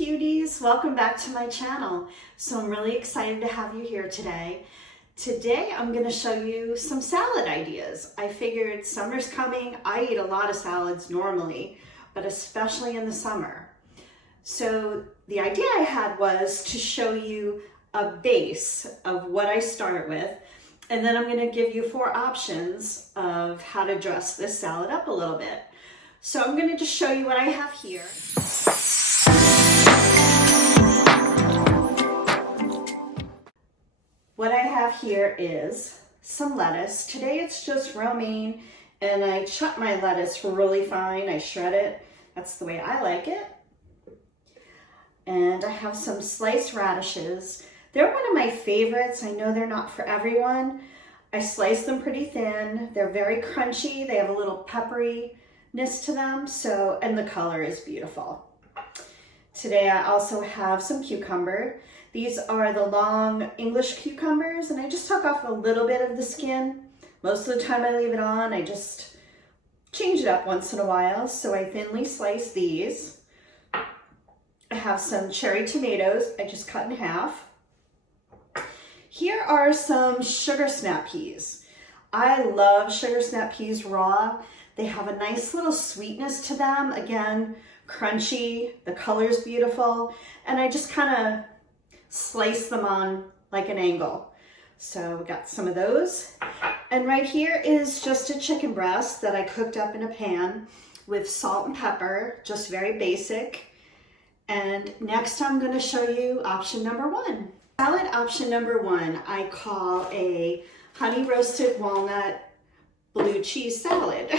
cuties, welcome back to my channel. So I'm really excited to have you here today. Today I'm going to show you some salad ideas. I figured summer's coming. I eat a lot of salads normally, but especially in the summer. So the idea I had was to show you a base of what I start with, and then I'm going to give you 4 options of how to dress this salad up a little bit. So I'm going to just show you what I have here. What I have here is some lettuce. Today it's just romaine, and I chop my lettuce really fine. I shred it. That's the way I like it. And I have some sliced radishes. They're one of my favorites. I know they're not for everyone. I slice them pretty thin. They're very crunchy. They have a little pepperiness to them. And the color is beautiful. Today I also have some cucumber. These are the long English cucumbers, and I just took off a little bit of the skin. Most of the time I leave it on. I just change it up once in a while. So I thinly slice these. I have some cherry tomatoes I just cut in half. Here are some sugar snap peas. I love sugar snap peas raw. They have a nice little sweetness to them. Again, crunchy, the color's beautiful, and I just kind of slice them on like an angle. So we got some of those. And right here is just a chicken breast that I cooked up in a pan with salt and pepper, just very basic. And next I'm going to show you option number 1. Salad option number 1 I call a honey roasted walnut blue cheese salad.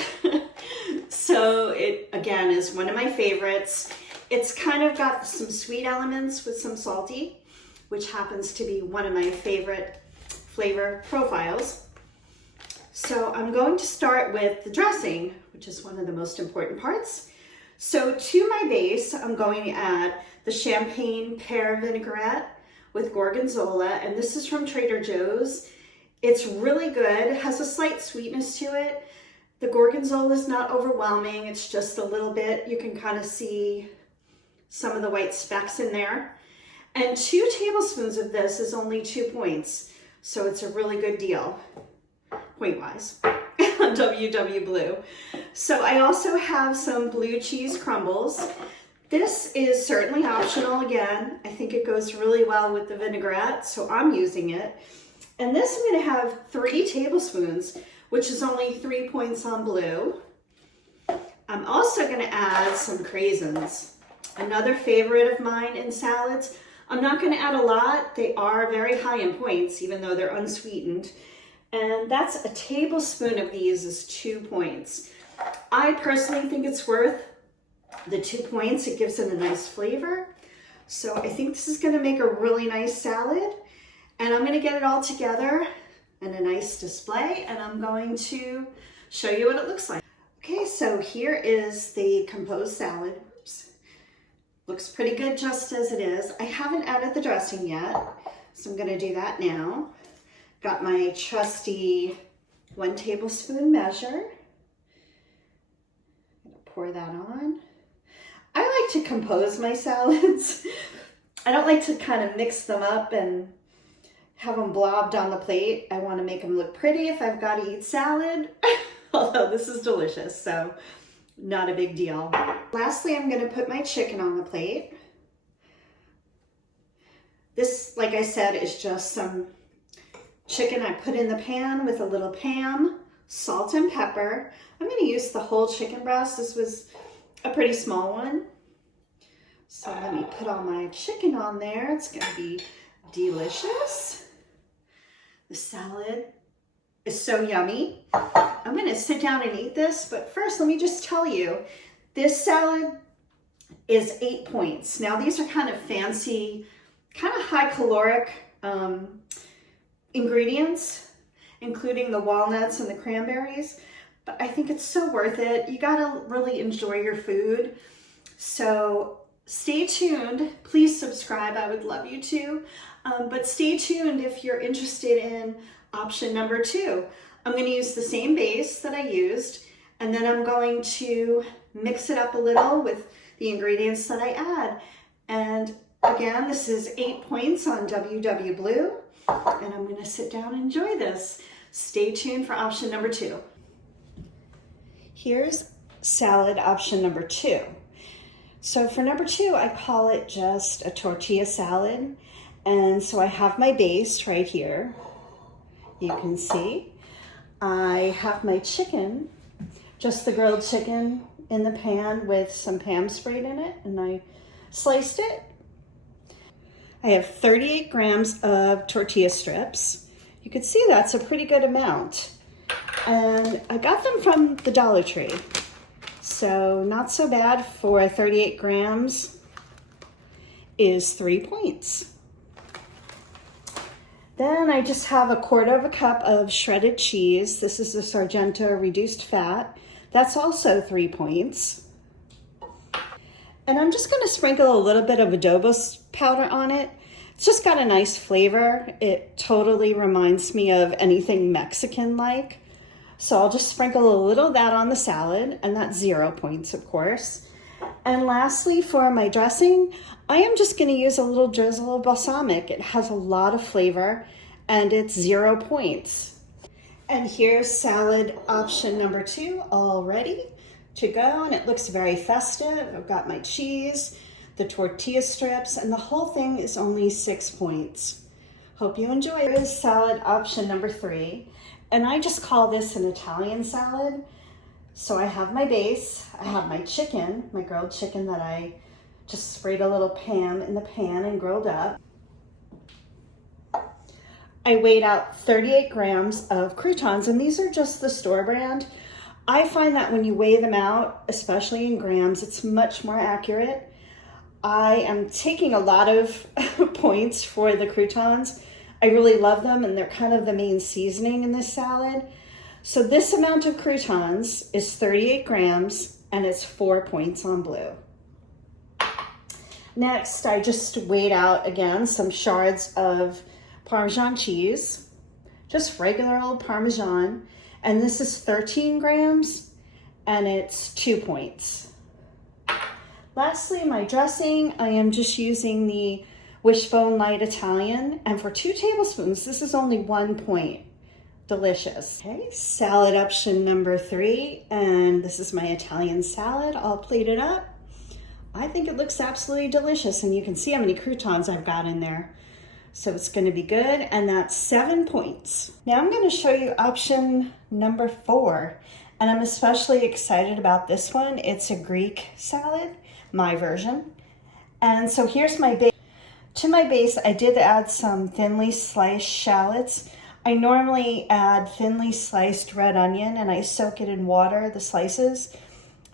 So it again is one of my favorites. It's kind of got some sweet elements with some salty, which happens to be one of my favorite flavor profiles. So I'm going to start with the dressing, which is one of the most important parts. So to my base, I'm going to add the champagne pear vinaigrette with gorgonzola, and this is from Trader Joe's. It's really good. It has a slight sweetness to it. The gorgonzola is not overwhelming. It's just a little bit. You can kind of see some of the white specks in there. And 2 tablespoons of this is only 2 points. So it's a really good deal, point-wise, on WW Blue. So I also have some blue cheese crumbles. This is certainly optional again. I think it goes really well with the vinaigrette, so I'm using it. And this I'm going to have 3 tablespoons, which is only 3 points on blue. I'm also going to add some craisins, another favorite of mine in salads. I'm not going to add a lot. They are very high in points, even though they're unsweetened. And that's a tablespoon of these is 2 points. I personally think it's worth the 2 points. It gives it a nice flavor. So I think this is going to make a really nice salad. And I'm going to get it all together in a nice display, and I'm going to show you what it looks like. Okay, so here is the composed salad. Oops. Looks pretty good just as it is. I haven't added the dressing yet, so I'm going to do that now. Got my trusty 1 tablespoon measure. I'm going to pour that on. I like to compose my salads. I don't like to kind of mix them up and have them blobbed on the plate. I want to make them look pretty if I've got to eat salad, although this is delicious, so not a big deal. Lastly, I'm going to put my chicken on the plate. This, like I said, is just some chicken I put in the pan with a little Pam, salt and pepper. I'm going to use the whole chicken breast. This was a pretty small one. So let me put all my chicken on there. It's going to be delicious. The salad is so yummy. I'm going to sit down and eat this, but first let me just tell you, this salad is 8 points. Now these are kind of fancy, kind of high caloric ingredients, including the walnuts and the cranberries, but I think it's so worth it. You got to really enjoy your food. So stay tuned. Please subscribe. I would love you to. But stay tuned if you're interested in option number 2. I'm going to use the same base that I used, and then I'm going to mix it up a little with the ingredients that I add. And Again, this is 8 points on WW Blue, and I'm gonna sit down and enjoy this. Stay tuned for option number 2. Here's salad option number 2. So for number 2, I call it just a tortilla salad. And so I have my base right here. You can see. I have my chicken, just the grilled chicken in the pan with some Pam sprayed in it, and I sliced it. I have 38 grams of tortilla strips. You can see that's a pretty good amount. And I got them from the Dollar Tree. So not so bad for 38 grams is 3 points. Then I just have a 1/4 cup of shredded cheese. This is the Sargento reduced fat. That's also 3 points. And I'm just gonna sprinkle a little bit of adobo powder on it. It's just got a nice flavor. It totally reminds me of anything Mexican-like. So I'll just sprinkle a little of that on the salad, and that's 0 points, of course. And lastly, for my dressing, I am just gonna use a little drizzle of balsamic. It has a lot of flavor, and it's 0 points. And here's salad option number 2 all ready to go, and it looks very festive. I've got my cheese, the tortilla strips, and the whole thing is only 6 points. Hope you enjoy. Here's salad option number 3, and I just call this an Italian salad. So I have my base, I have my chicken, my grilled chicken that I just sprayed a little Pam in the pan and grilled up. I weighed out 38 grams of croutons, and these are just the store brand. I find that when you weigh them out, especially in grams, it's much more accurate. I am taking a lot of points for the croutons. I really love them, and they're kind of the main seasoning in this salad. So this amount of croutons is 38 grams, and it's 4 points on Blue. Next, I just weighed out, again, some shards of Parmesan cheese, just regular old Parmesan, and this is 13 grams, and it's 2 points. Lastly, my dressing, I am just using the Wishbone Light Italian, and for 2 tablespoons, this is only 1 point. Delicious. Okay, salad option number 3, and this is my Italian salad all plated up. I think it looks absolutely delicious, and you can see how many croutons I've got in there. So it's going to be good, and that's 7 points. Now I'm going to show you option number 4, and I'm especially excited about this one. It's a Greek salad, my version. And so here's my base. To my base, I did add some thinly sliced shallots. I normally add thinly sliced red onion, and I soak it in water, the slices,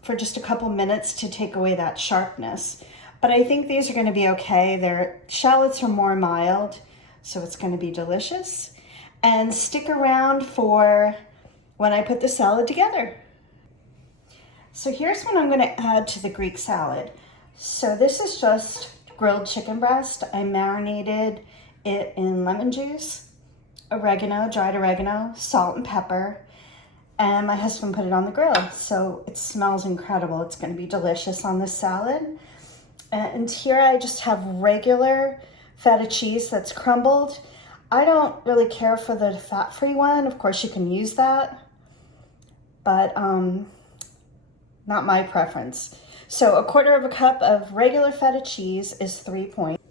for just a couple minutes to take away that sharpness. But I think these are going to be okay. Their shallots are more mild, so it's going to be delicious. And stick around for when I put the salad together. So here's what I'm going to add to the Greek salad. So this is just grilled chicken breast. I marinated it in lemon juice, oregano, dried oregano, salt and pepper, and my husband put it on the grill. So it smells incredible. It's going to be delicious on this salad. And here I just have regular feta cheese that's crumbled. I don't really care for the fat-free one. Of course, you can use that, but not my preference. So a 1/4 cup of regular feta cheese is 3 points.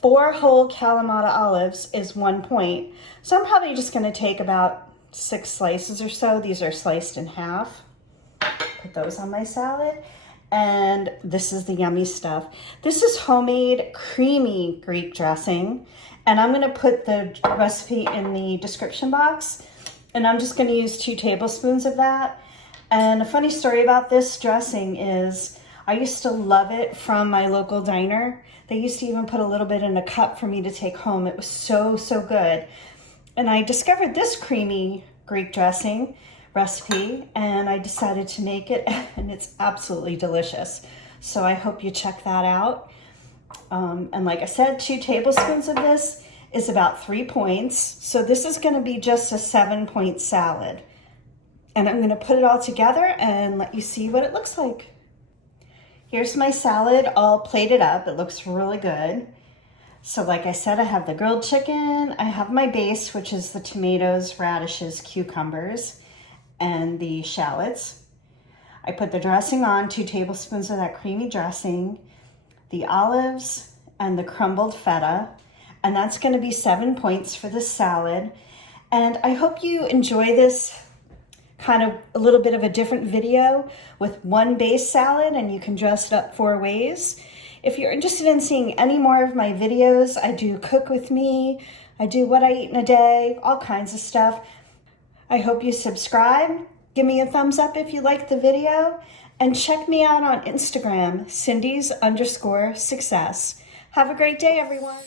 4 whole Kalamata olives is 1 point. So I'm probably just going to take about 6 slices or so. These are sliced in half. Put those on my salad. And this is the yummy stuff. This is homemade creamy Greek dressing. And I'm going to put the recipe in the description box. And I'm just going to use 2 tablespoons of that. And a funny story about this dressing is I used to love it from my local diner. They used to even put a little bit in a cup for me to take home. It was so, so good. And I discovered this creamy Greek dressing recipe, and I decided to make it, and it's absolutely delicious. So I hope you check that out. And like I said, 2 tablespoons of this is about 3 points. So this is going to be just a 7-point salad. And I'm going to put it all together and let you see what it looks like. Here's my salad all plated up. It looks really good. So like I said, I have the grilled chicken. I have my base, which is the tomatoes, radishes, cucumbers, and the shallots. I put the dressing on, 2 tablespoons of that creamy dressing, the olives, and the crumbled feta. And that's going to be 7 points for this salad. And I hope you enjoy this kind of a little bit of a different video with one base salad, and you can dress it up 4 ways. If you're interested in seeing any more of my videos, I do cook with me, I do what I eat in a day, all kinds of stuff. I hope you subscribe, give me a thumbs up if you liked the video, and check me out on Instagram, Cindy's_success. Have a great day, everyone.